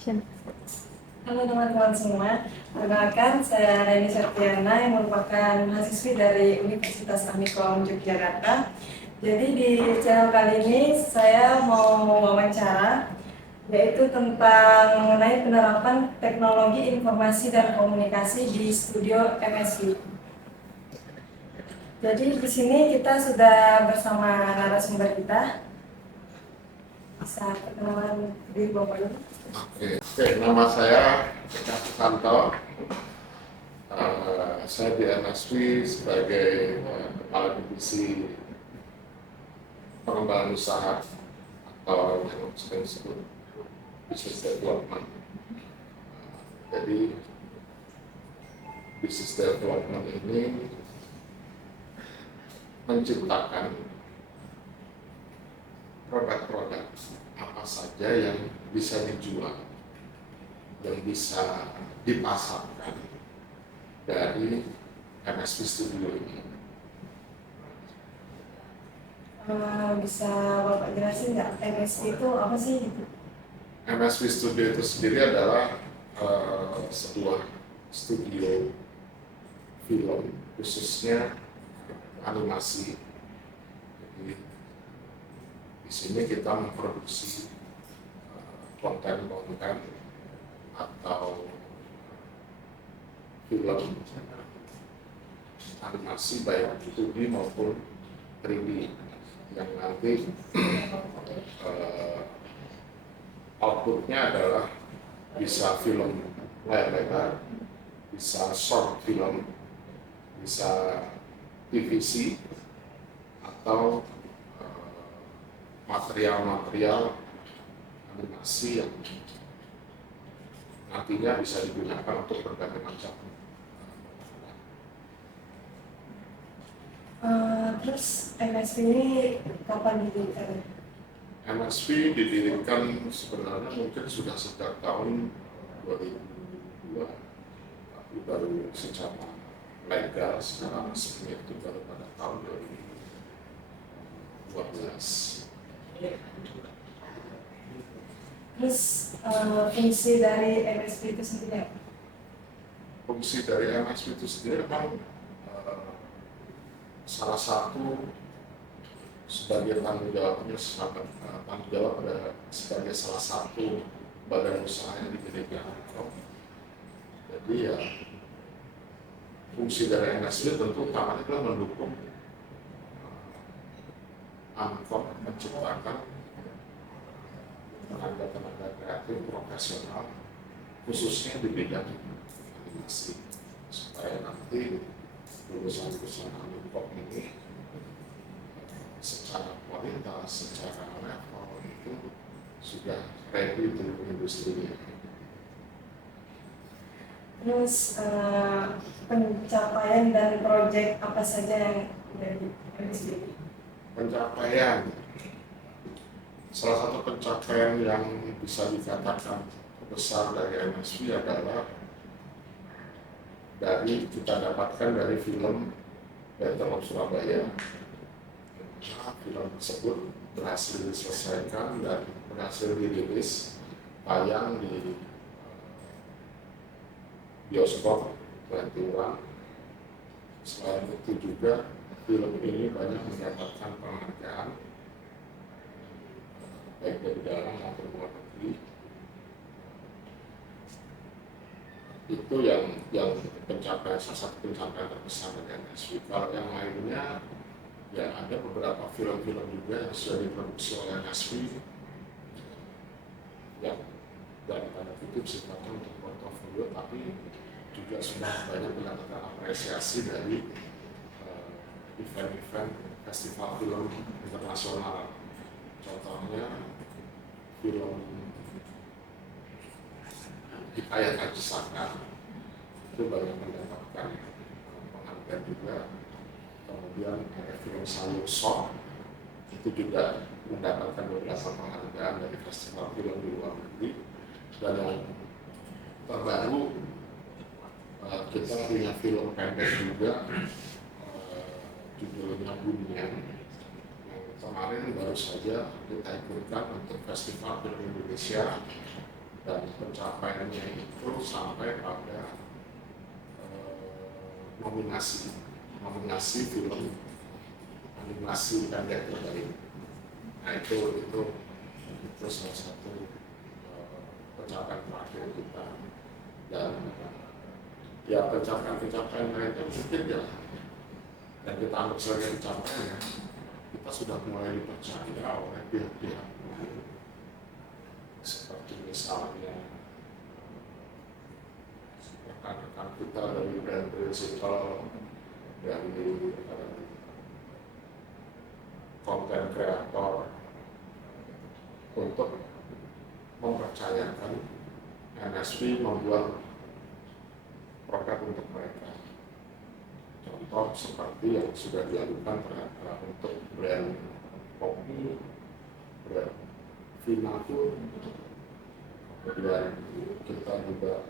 Halo teman-teman semua, perkenalkan saya Reni Septiana yang merupakan mahasiswi dari Universitas Amikom Yogyakarta. Jadi di channel kali ini saya mau wawancara yaitu tentang mengenai penerapan teknologi informasi dan komunikasi di studio MSI. Jadi di sini kita sudah bersama narasumber kita. Bisa perkenalan diri Bapak dulu. Oke, nama saya Eka Susanto. Saya di MSW sebagai Kepala Divisi Pengembangan Usaha atau yang sering disebut Business Development. Jadi, Business Development ini menciptakan produk-produk apa saja yang bisa dijual dan bisa dipasarkan dari MSV Studio ini. Bisa Bapak jelasin nggak MSI itu apa sih? MSV Studio itu sendiri adalah sebuah studio film khususnya animasi. Jadi, di sini kita memproduksi konten-konten atau film animasi baik 2D maupun 3D yang nanti outputnya adalah bisa film layar lebar, bisa short film, bisa TVC atau material-material animasi yang nantinya bisa digunakan untuk berbagai macam. Terus MSV ini kapan didirikan? MSV didirikan sebenarnya mungkin sudah sejak tahun 2002, tapi baru secara legal secara resmi itu baru pada tahun 2012. Terus fungsi dari MSV itu sendiri apa? Fungsi dari MSV itu sendiri memang salah satu sebagai tanggung jawabnya tanggung jawab sebagai salah satu badan usaha yang dimiliki Ankom. Jadi ya fungsi dari MSV tentu utamanya adalah mendukung Ankom menciptakan tenaga-tenaga kreatif profesional khususnya di bidang animasi supaya nanti lulusan-lulusan Ankom ini secara kualitas, secara level itu sudah ready untuk industri. Terus pencapaian dan proyek apa saja yang dari MSV? Pencapaian, salah satu pencapaian yang bisa dikatakan besar dari MSV adalah kita dapatkan dari film Battle of Surabaya. Film tersebut berhasil diselesaikan dan berhasil dirilis tayang di bioskop 21. Selain itu juga film ini banyak mendapatkan penghargaan baik dari dalam maupun luar negeri. Itu yang pencapaian, salah satu pencapaian terbesar dari MSV. Kalau yang lainnya ya ada beberapa film-film juga yang sudah diproduksi oleh MSV yang dari tanda kutip sifatnya untuk portofolio, tapi juga sudah banyak mendapatkan apresiasi dari event-event festival film internasional. Contohnya film Hikayat Haji Saka itu banyak mendapatkan penghargaan juga. Kemudian ada film Sayur Sok itu juga mendapatkan beberapa penghargaan dari festival film di luar negeri. Dan yang terbaru kita punya film pendek juga judulnya Bunian yang kemarin baru saja kita ikutkan untuk Festival Film Indonesia dan pencapaiannya itu sampai pada nominasi film animasi pendek terbaik. Nah itu salah satu pencapaian terakhir kita, dan ya pencapaian lainnya mungkin ya, dan kita anggap sebagai pencapaian, kita sudah mulai dipercaya oleh pihak-pihak seperti misalnya rekan-rekan kita dari brand principal, dari konten kreator, untuk mempercayakan NSP membuat produk untuk mereka. Contoh seperti yang sudah dilakukan untuk brand kopi, brand Vinaku, kemudian kita juga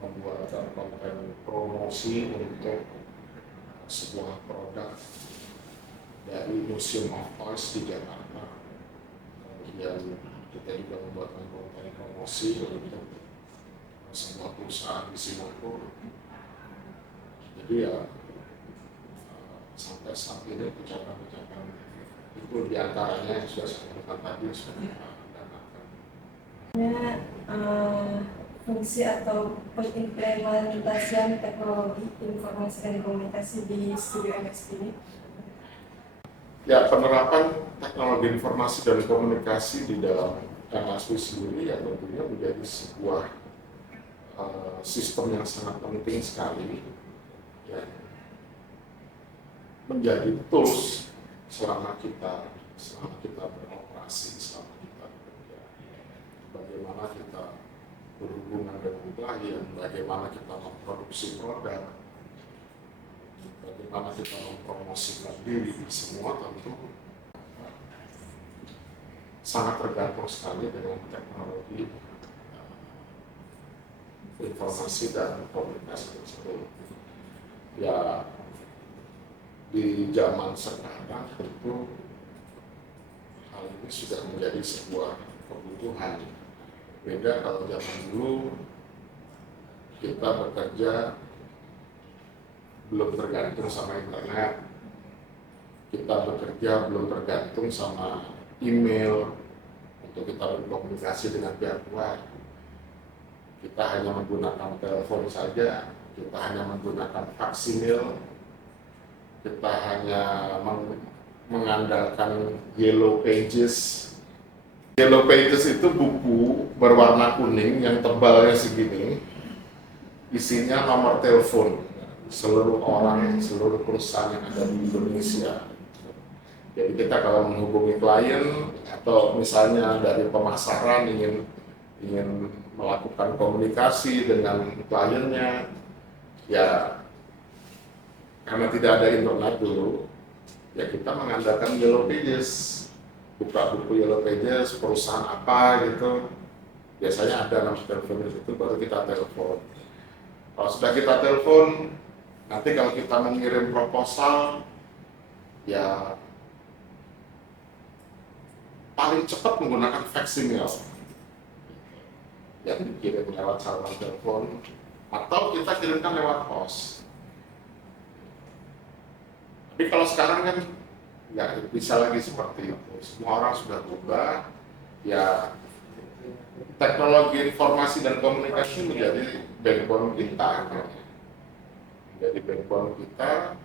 membuatkan konten promosi untuk sebuah produk dari Museum of Toys di Jakarta. Kemudian kita juga membuatkan konten promosi untuk sebuah perusahaan di Singapura. Jadi ya sampai saat ini ucapan-ucapan itu diantaranya yang sudah saya katakan tadi sudah kita dapatkan. Fungsi atau pengimplementasian teknologi informasi dan komunikasi di Studio MXP ini? Ya, penerapan teknologi informasi dan komunikasi di dalam MXP sendiri ya tentunya menjadi sebuah sistem yang sangat penting sekali, ya, menjadi tools selama kita beroperasi, selama kita bekerja. Bagaimana kita berhubungan dengan klien, bagaimana kita memproduksi produk, bagaimana kita mempromosikan diri, semua tentu sangat tergantung sekali dengan teknologi informasi dan komunikasi tersebut. Ya, di zaman sekarang tentu hal ini sudah menjadi sebuah kebutuhan. Beda kalau zaman dulu kita bekerja belum tergantung sama internet, kita bekerja belum tergantung sama email untuk kita berkomunikasi dengan pihak luar. Kita hanya menggunakan telepon saja, kita hanya menggunakan faksimil, kita hanya mengandalkan Yellow Pages. Yellow Pages itu buku berwarna kuning yang tebalnya segini, isinya nomor telepon seluruh orang, seluruh perusahaan yang ada di Indonesia. Jadi kita kalau menghubungi klien atau misalnya dari pemasaran ingin melakukan komunikasi dengan kliennya, ya karena tidak ada internet dulu, ya kita mengandalkan Yellow Pages, buka buku Yellow Pages, perusahaan apa gitu, biasanya ada nomor telepon di situ, baru kita telepon. Kalau sudah kita telepon, nanti kalau kita mengirim proposal, ya paling cepat menggunakan faksimil yang dikirim lewat saluran telepon, atau kita kirimkan lewat pos. Tapi kalau sekarang kan nggak bisa lagi seperti itu. Semua orang sudah berubah. Ya, teknologi informasi dan komunikasi menjadi backbone kita. Menjadi backbone kita.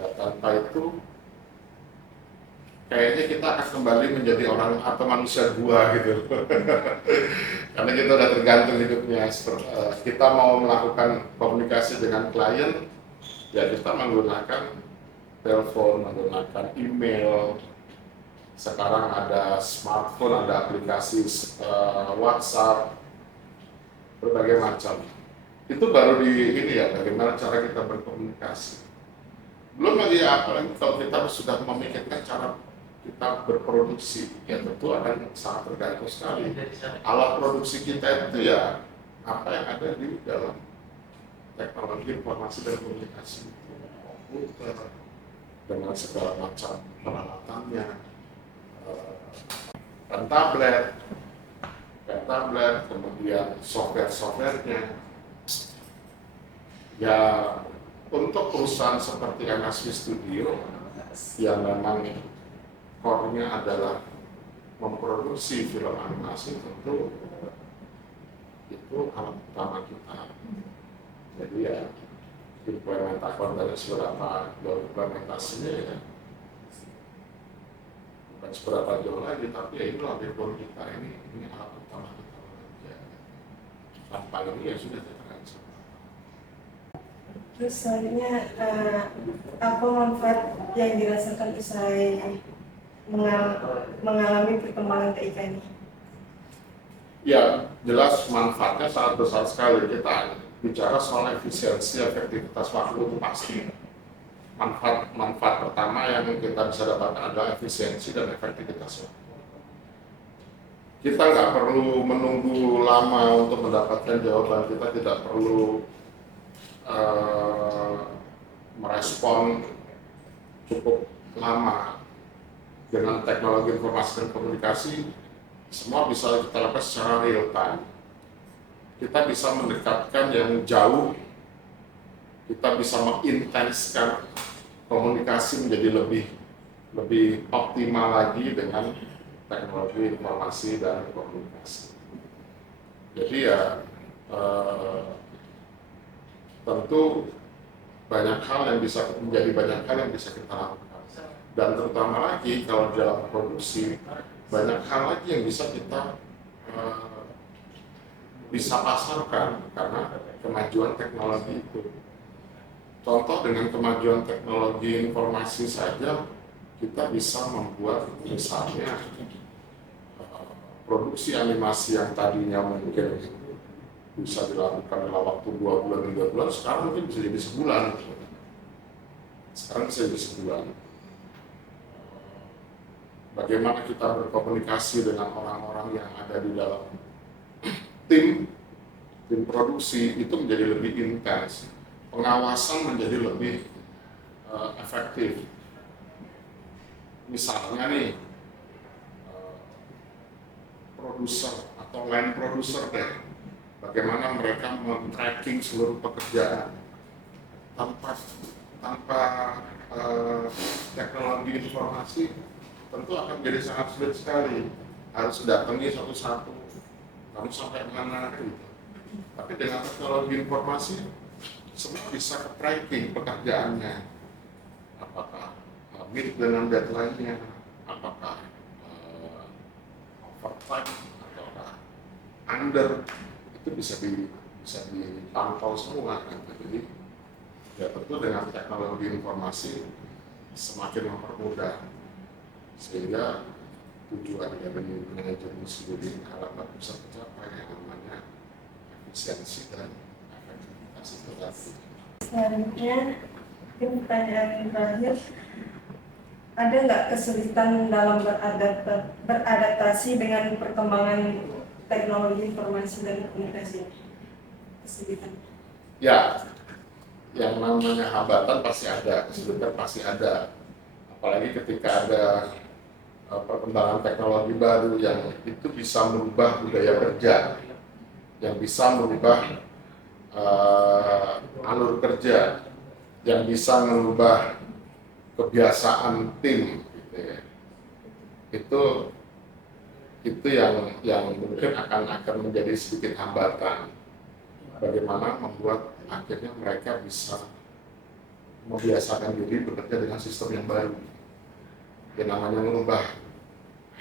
Ya, tanpa itu kayaknya kita akan kembali menjadi orang atau manusia gua gitu. Karena kita udah tergantung hidupnya. Kita mau melakukan komunikasi dengan klien, ya kita menggunakan telepon, menggunakan email. Sekarang ada smartphone, ada aplikasi WhatsApp, berbagai macam. Itu baru ya, bagaimana cara kita berkomunikasi. Belum lagi apalagi kalau kita sudah memikirkan cara kita berproduksi, ya tentu akan sangat tergantung sekali. Alat produksi kita itu ya apa yang ada di dalam teknologi informasi dan komunikasi, komputer dengan segala macam peralatannya, dan tablet, tablet, kemudian software-softwarenya. Ya, untuk perusahaan seperti MSV Studio yang memang core-nya adalah memproduksi film animasi, tentu itu alat utama kita. Jadi ya implementator dari seberapa jauh implementasinya ya bukan seberapa jauh lagi, tapi ya itulah backbone kita, ini alat utama kita bekerja. Tanpa ini ya sudah tidak akan sama. Terus selanjutnya apa manfaat yang dirasakan usai mengalami perkembangan TIK ini? Ya, jelas manfaatnya sangat besar sekali. Kita bicara soal efisiensi, efektivitas waktu itu pasti. Manfaat pertama yang kita bisa dapatkan adalah efisiensi dan efektivitas waktu. Kita nggak perlu menunggu lama untuk mendapatkan jawaban, kita tidak perlu merespon cukup lama. Dengan teknologi informasi dan komunikasi, semua bisa kita lakukan secara real time. Kita bisa mendekatkan yang jauh, kita bisa mengintenskan komunikasi menjadi lebih optimal lagi dengan teknologi informasi dan komunikasi. Jadi ya tentu banyak hal yang bisa kita lakukan. Dan terutama lagi kalau dalam produksi, banyak hal lagi yang bisa kita bisa pasarkan karena kemajuan teknologi itu. Contoh, dengan kemajuan teknologi informasi saja kita bisa membuat misalnya produksi animasi yang tadinya mungkin bisa dilakukan dalam waktu 2 bulan, 3 bulan, sekarang mungkin bisa jadi sebulan. Bagaimana kita berkomunikasi dengan orang-orang yang ada di dalam tim produksi itu menjadi lebih intens, pengawasan menjadi lebih efektif. Misalnya nih, produser atau line producer deh, bagaimana mereka men-tracking seluruh pekerjaan tanpa teknologi informasi tentu akan menjadi sangat sulit sekali. Harus datangi satu-satu, kamu sampai mana gitu. Tapi dengan teknologi informasi semua bisa ke-tracking pekerjaannya, apakah meet dengan deadline-nya, apakah overtime ataukah under, itu bisa dipantau semua kan. Jadi ya tentu dengan teknologi informasi semakin mempermudah, sehingga tujuan dari manajemen sendiri harapan bisa tercapai yang namanya efisiensi dan efektivitas itu tadi. Selanjutnya, mungkin pertanyaan terakhir, ada nggak kesulitan dalam beradaptasi dengan perkembangan teknologi informasi dan komunikasi? Kesulitan? Ya, yang namanya hambatan pasti ada, kesulitan pasti ada. Apalagi ketika ada perkembangan teknologi baru yang itu bisa merubah budaya kerja, yang bisa merubah alur kerja, yang bisa merubah kebiasaan tim, gitu ya. Itu yang mungkin akan menjadi sedikit hambatan. Bagaimana membuat akhirnya mereka bisa membiasakan diri bekerja dengan sistem yang baru. Yang namanya merubah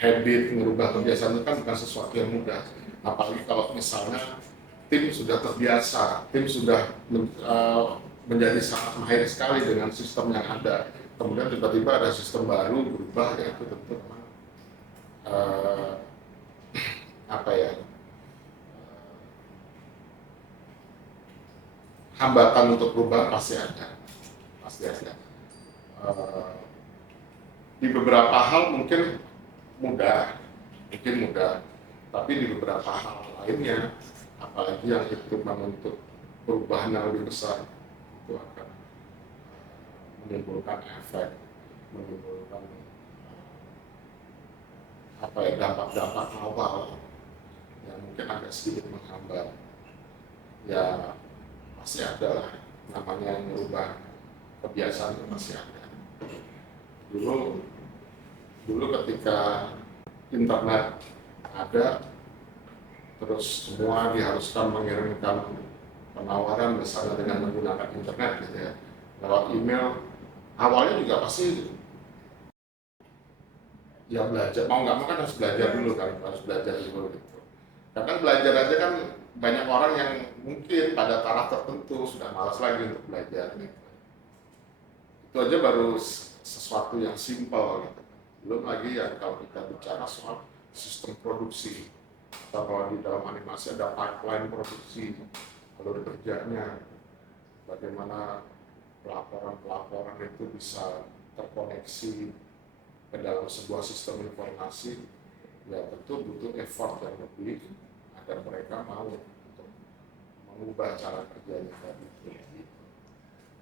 habit, merubah kebiasaan itu kan bukan sesuatu yang mudah. Apalagi kalau misalnya tim sudah terbiasa, tim sudah menjadi sangat mahir sekali dengan sistem yang ada. Kemudian tiba-tiba ada sistem baru berubah, ya itu tentu memang hambatan untuk berubah pasti ada. Di beberapa hal mungkin mudah, tapi di beberapa hal lainnya, apalagi yang itu menuntut perubahan yang lebih besar, itu akan menimbulkan efek, menimbulkan dampak-dampak awal yang mungkin agak sedikit menghambat. Ya pasti ada lah, namanya yang merubah kebiasaan itu pasti ada. Dulu ketika internet ada, terus semua diharuskan mengirimkan penawaran misalnya dengan menggunakan internet gitu ya, lewat email. Awalnya juga pasti ya belajar, mau nggak mau kan harus belajar dulu kan, harus belajar dulu gitu. Karena belajar aja kan banyak orang yang mungkin pada taraf tertentu sudah malas lagi untuk belajar gitu. Itu aja baru sesuatu yang simpel gitu. Belum lagi ya kalau kita bicara soal sistem produksi, atau kalau di dalam animasi ada pipeline produksi, alur kerjanya, bagaimana pelaporan-pelaporan itu bisa terkoneksi ke dalam sebuah sistem informasi, ya tentu butuh effort yang lebih agar mereka mau untuk mengubah cara kerjanya tadi.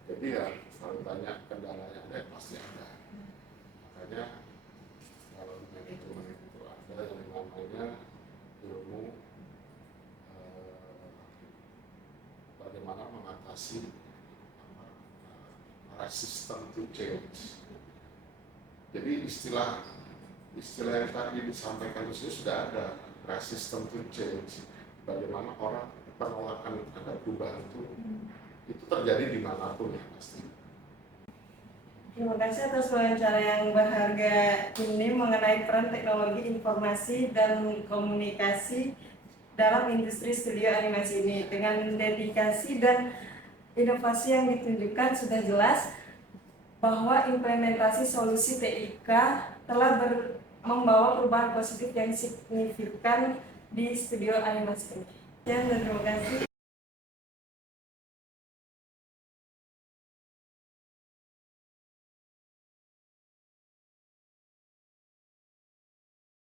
Jadi ya kalau tanya kendalanya ada, pasti ada. Makanya kalau manajemen itu ada yang namanya ilmu bagaimana mengatasi resistant to change. Jadi istilah yang tadi disampaikan itu sudah ada, resistant to change. Bagaimana orang penolakan terhadap perubahan itu terjadi dimanapun ya pasti. Terima kasih atas wawancara yang berharga ini mengenai peran teknologi informasi dan komunikasi dalam industri studio animasi ini. Dengan dedikasi dan inovasi yang ditunjukkan sudah jelas bahwa implementasi solusi TIK telah membawa perubahan positif yang signifikan di studio animasi ini. Ya, dan terima kasih.